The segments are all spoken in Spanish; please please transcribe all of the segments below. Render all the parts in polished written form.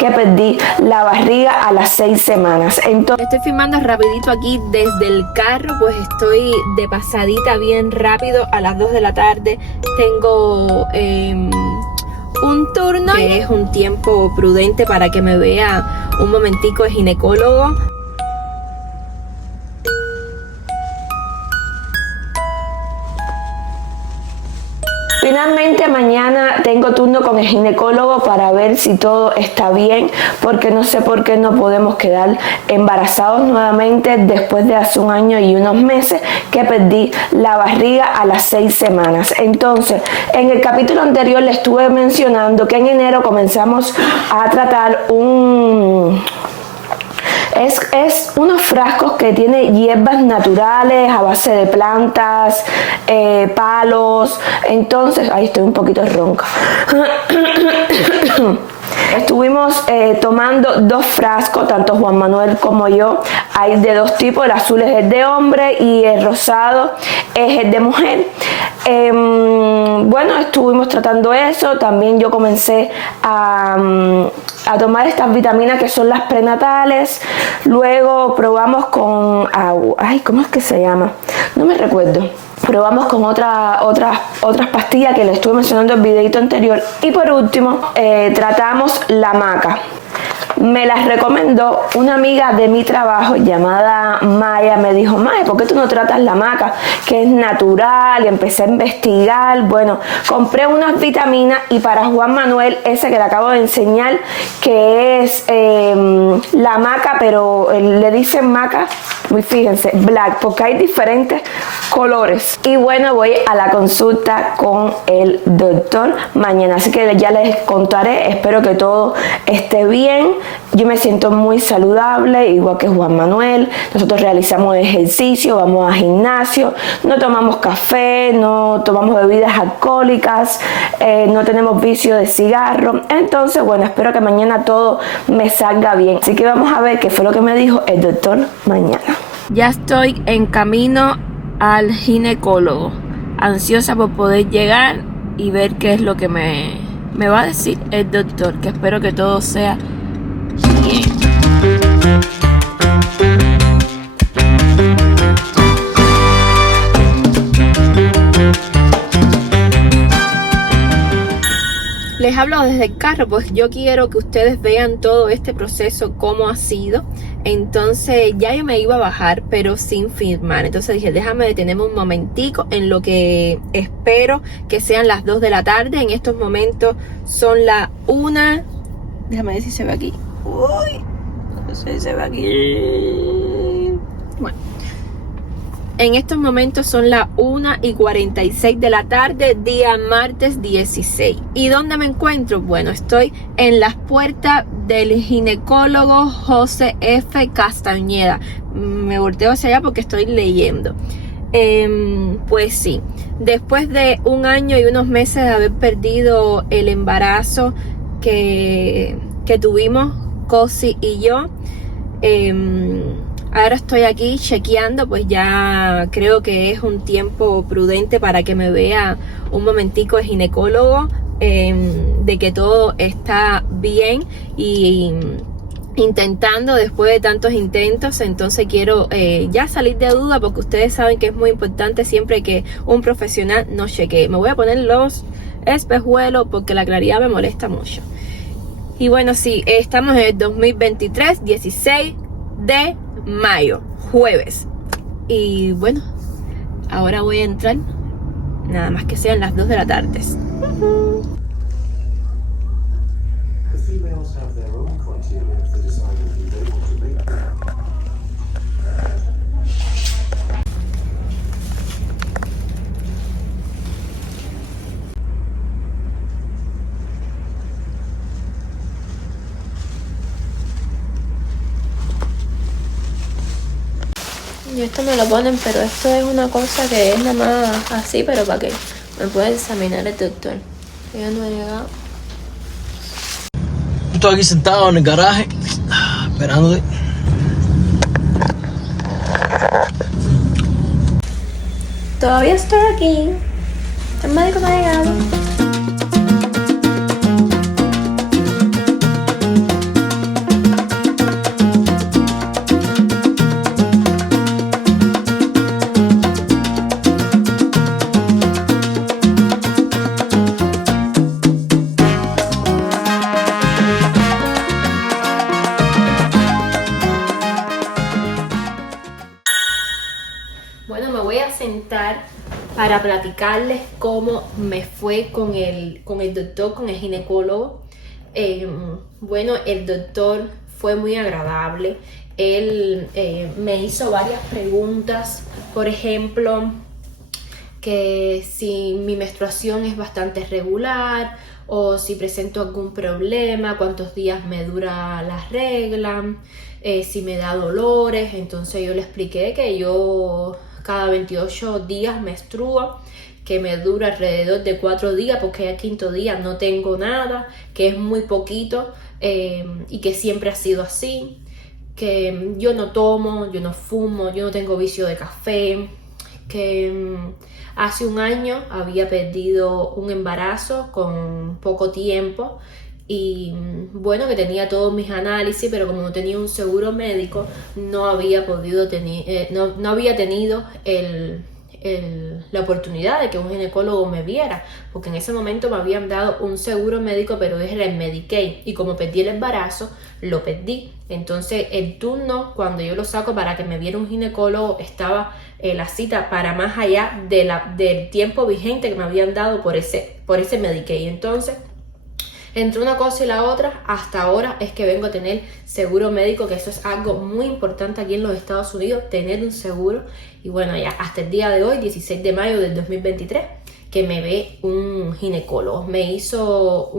que perdí la barriga a las 6 semanas. Entonces, estoy filmando rapidito aquí desde el carro, pues estoy de pasadita bien rápido a las 2 de la tarde. Tengo un turno que es un tiempo prudente para que me vea un momentico el ginecólogo. finalmente mañana tengo turno con el ginecólogo para ver si todo está bien, porque no sé por qué no podemos quedar embarazados nuevamente después de hace 1 año y unos meses que perdí la barriga a las 6 semanas. Entonces, en el capítulo anterior le estuve mencionando que en enero comenzamos a tratar es unos frascos que tiene hierbas naturales a base de plantas, palos. Entonces, ahí estoy un poquito ronca. Estuvimos tomando 2 frascos, tanto Juan Manuel como yo. Hay de 2 tipos, el azul es el de hombre y el rosado es el de mujer. Bueno, estuvimos tratando eso. También yo comencé a tomar estas vitaminas que son las prenatales. Luego probamos con agua. Ay, ¿cómo es que se llama? No me recuerdo. Probamos con otras pastillas que les estuve mencionando en el videito anterior. Y por último, tratamos la maca. Me las recomendó una amiga de mi trabajo llamada Maya. Me dijo: Maya, ¿por qué tú no tratas la maca? Que es natural. Y empecé a investigar. Bueno, compré unas vitaminas, y para Juan Manuel, ese que le acabo de enseñar, que es la maca, pero le dicen maca, fíjense, black, porque hay diferentes colores. Y bueno, voy a la consulta con el doctor mañana, así que ya les contaré. Espero que todo esté bien. Yo me siento muy saludable, igual que Juan Manuel. Nosotros realizamos ejercicio, vamos a gimnasio, no tomamos café, no tomamos bebidas alcohólicas, no tenemos vicio de cigarro. Entonces, bueno, espero que mañana todo me salga bien. Así que vamos a ver qué fue lo que me dijo el doctor mañana. Ya estoy en camino al ginecólogo, ansiosa por poder llegar y ver qué es lo que me va a decir el doctor, que espero que todo sea bien. Les hablo desde el carro, pues yo quiero que ustedes vean todo este proceso, cómo ha sido. Entonces ya yo me iba a bajar, pero sin filmar. Entonces dije, déjame detenerme un momentico en lo que espero que sean las 2 de la tarde. En estos momentos son la 1. Déjame ver si se ve aquí. Uy, no sé si se ve aquí. Bueno. En estos momentos son las 1:46 de la tarde, día martes 16. ¿Y dónde me encuentro? Bueno, estoy en las puertas del ginecólogo José F. Castañeda. Me volteo hacia allá porque estoy leyendo. Pues sí, después de 1 año y unos meses de haber perdido el embarazo que tuvimos Cosi y yo, ahora estoy aquí chequeando, pues ya creo que es un tiempo prudente para que me vea un momentico el ginecólogo, de que todo está bien y intentando después de tantos intentos. Entonces quiero ya salir de duda, porque ustedes saben que es muy importante siempre que un profesional nos chequee. Me voy a poner los espejuelos porque la claridad me molesta mucho. Y bueno, sí, estamos en el 2023, 16 de mayo, jueves. Y bueno, ahora voy a entrar, nada más que sean las 2 de la tarde. Y esto me lo ponen, pero esto es una cosa que es nada más así, pero para que me pueda examinar el doctor. Yo no he llegado. Estoy aquí sentado en el garaje, esperándote. Todavía estoy aquí. El médico no ha llegado. para platicarles cómo me fue con el doctor, con el ginecólogo. Bueno, el doctor fue muy agradable. Él me hizo varias preguntas, por ejemplo, que si mi menstruación es bastante regular o si presento algún problema, cuántos días me dura la regla, si me da dolores. Entonces yo le expliqué que yo cada 28 días menstruo, que me dura alrededor de 4 días porque al quinto día no tengo nada, que es muy poquito y que siempre ha sido así, que yo no tomo, yo no fumo, yo no tengo vicio de café, que hace un año había perdido un embarazo con poco tiempo y bueno, que tenía todos mis análisis, pero como no tenía un seguro médico, no había podido tener, no había tenido la oportunidad de que un ginecólogo me viera, porque en ese momento me habían dado un seguro médico, pero era el Medicaid, y como perdí el embarazo, lo perdí. Entonces el turno, cuando yo lo saco para que me viera un ginecólogo, estaba la cita para más allá del tiempo vigente que me habían dado por ese Medicaid. Entonces, entre una cosa y la otra, hasta ahora es que vengo a tener seguro médico, que eso es algo muy importante aquí en los Estados Unidos, tener un seguro. Y bueno, ya hasta el día de hoy, 16 de mayo del 2023, que me ve un ginecólogo. Me hizo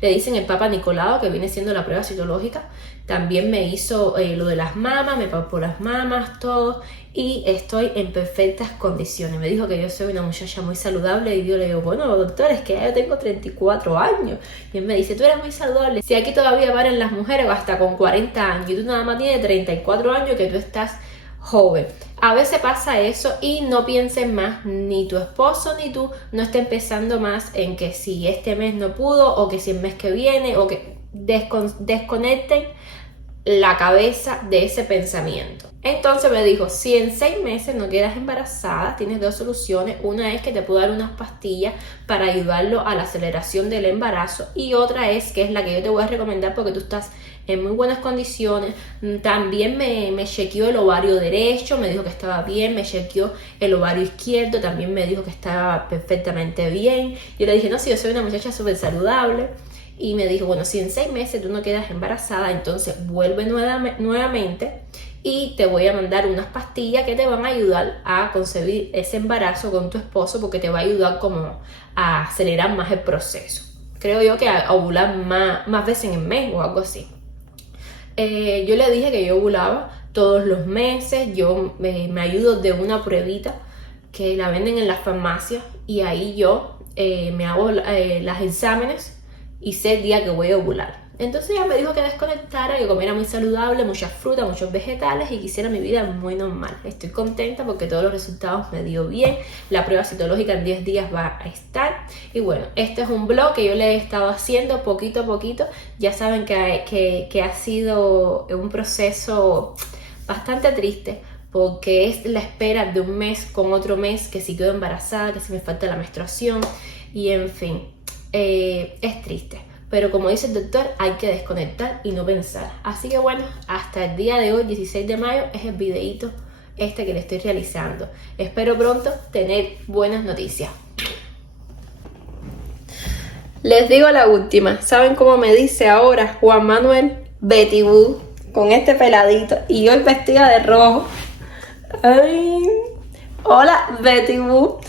le dicen el Papa Nicolau, que viene siendo la prueba citológica. También me hizo lo de las mamas, me palpó las mamas, todo. Y estoy en perfectas condiciones. Me dijo que yo soy una muchacha muy saludable. Y yo le digo, bueno, doctor, es que yo tengo 34 años. Y él me dice, tú eres muy saludable. Si aquí todavía paren las mujeres hasta con 40 años y tú nada más tienes 34 años, que tú estás joven. A veces pasa eso y no piensen más, ni tu esposo ni tú, no estén pensando más en que si este mes no pudo o que si el mes que viene, o que desconecten la cabeza de ese pensamiento. Entonces me dijo, si en 6 meses no quedas embarazada, tienes 2 soluciones. Una es que te puedo dar unas pastillas para ayudarlo a la aceleración del embarazo, y otra es, que es la que yo te voy a recomendar porque tú estás en muy buenas condiciones. También me chequeó el ovario derecho, me dijo que estaba bien, me chequeó el ovario izquierdo, también me dijo que estaba perfectamente bien. Yo le dije, no, si yo soy una muchacha súper saludable. Y me dijo, bueno, si en 6 meses tú no quedas embarazada, entonces vuelve nuevamente y te voy a mandar unas pastillas que te van a ayudar a concebir ese embarazo con tu esposo, porque te va a ayudar como a acelerar más el proceso. Creo yo que a ovular más veces en el mes o algo así. Yo le dije que yo ovulaba todos los meses. Yo me ayudo de una pruebita que la venden en las farmacias, y ahí yo me hago los exámenes y sé el día que voy a ovular. Entonces ella me dijo que desconectara, que comiera muy saludable, muchas frutas, muchos vegetales, y que hiciera mi vida muy normal. Estoy contenta porque todos los resultados me dio bien. La prueba citológica en 10 días va a estar. Y bueno, este es un blog que yo le he estado haciendo poquito a poquito. Ya saben que ha sido un proceso bastante triste, porque es la espera de un mes con otro mes, que si quedo embarazada, que si me falta la menstruación, y en fin, es triste. Pero como dice el doctor, hay que desconectar y no pensar. Así que bueno, hasta el día de hoy, 16 de mayo, es el videíto que le estoy realizando. Espero pronto tener buenas noticias. Les digo la última. ¿Saben cómo me dice ahora Juan Manuel? Betty Boo, con este peladito, y hoy vestida de rojo. Ay, hola Betty Boo,